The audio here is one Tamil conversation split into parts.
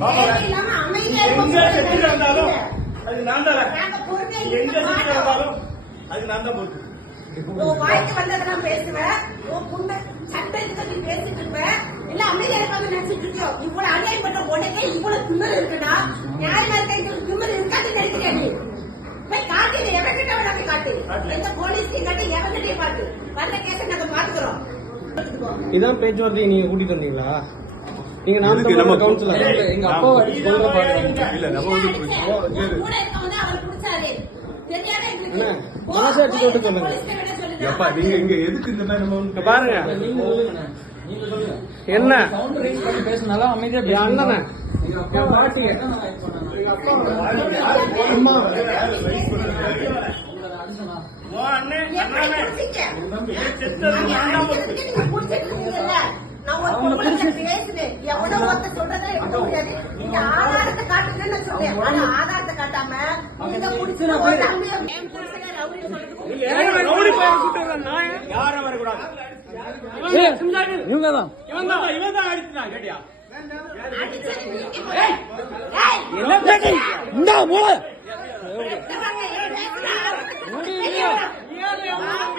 அது நான் தான் எங்க இருந்தாலும் அது நான் தான் பொறுப்பு. வாய்க்கு வந்ததெல்லாம் பேசுவேன், சட்டத்துக்கு பேசிட்டு இருப்பேன், இல்ல அமைதியா இருக்காங்க நினைச்சிட்டு இருக்கோம். இவ்வளவு அநியாயம் பண்ண உடனே இவ்வளவு திமிர் இருக்குன்னா நியாயமா இருக்க திமிர் இருக்காது நினைக்கிறேன். நீ போய் காட்டு, எவன்கிட்ட வேணாலும் காட்டு, எந்த போலீஸ்லையும் காட்டு, எவன்கிட்டயும் காட்டு, வந்த கேஸை நாங்க பாத்துக்கிறோம். இதான் பேச்சுவார்த்தை நீங்க கூட்டிட்டு வந்தீங்களா? நீங்க நம்ம கவுன்சிலர் எங்க அப்பா சொல்ற பாருங்க. இல்ல நம்ம வந்து கூட இருக்கவங்க அவரை புடிச்சாரு தெரியாத எங்களுக்கு மனசாட்சி போட்டு சொல்லுங்க. எப்பா நீங்க இங்க எதுக்கு இந்த மாதிரி நம்ம பாருங்க என்ன பேசினாலும் அமைதியா அண்ணன பாட்டிங்க பேசுனேன். எவ்வளவு ஒருத்த சொல்றதை எடுக்க முடியாது. நீங்க ஆதாரத்தை காட்டுன்னு சொன்னேன். ஆனா ஆதாரத்தை காட்டாம நீங்க புடிச்சு யாரும் வரக்கூடாது. இவங்கதான் இவன் தான் அடிச்சுட்டான் கேட்டியா? இந்த மூளை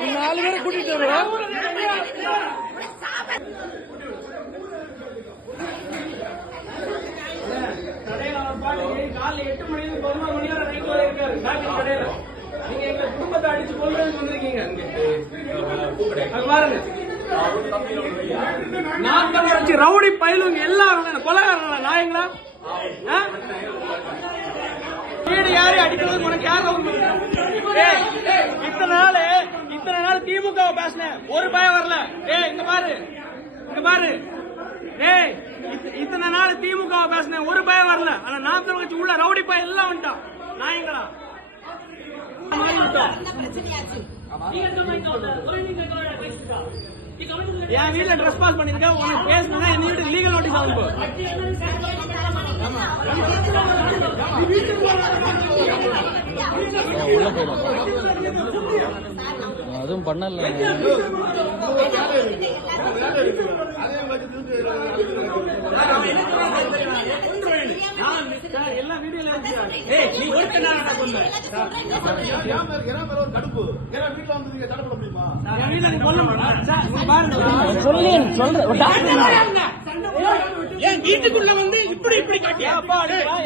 4 பேரை கூட்டிட்டு வருவோம். காலைல 8 மணிக்கு 11 மணி வரை நைட் வரை இருக்காரு கடையில. நீங்க எங்க குடும்பத்தை அடிச்சு கொல்றதுக்கு வந்திருக்கீங்க. பாருங்க நான் வச்சு ரவுடி பயிலுங்க எல்லாரும் கொலைகாரங்களா நாயங்களா? வீடு யாரு அடிக்கிறது உனக்கு யார்? இத்தனை நாள் திமுக பேசினேன், ஒரு பயம் வரல. இங்க பாரு இத்தனை நாள் திமுக பேசினேன், ஒரு பயம் வரல. ஆனா நாற்பது கட்சி உள்ள ரவுடி பயம் எல்லாம் வந்துட்டான் நாயங்களா. என் வீட்டுல ட்ரெஸ் பாஸ் பண்ணிருக்க, உனக்கு பேசினா என் வீட்டுக்கு லீகல் நோட்டீஸ் ஆகும். அதுவும் பண்ணல. எல்லாம் வீடியோல வீட்டுக்குள்ள வந்து இப்படி காட்டியா? அப்பா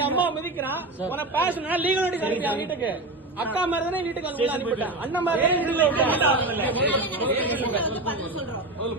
அம்மா மிதிக்கிறான், உன பேசணும் லீகல் நோட்டீஸ் அனுப்பியா வீட்டுக்கு? அக்கா மாதிரி தானே வீட்டுக்கு அனுப்பிவிட்டேன், அண்ணன் மாதிரி தானே வீட்டுக்கு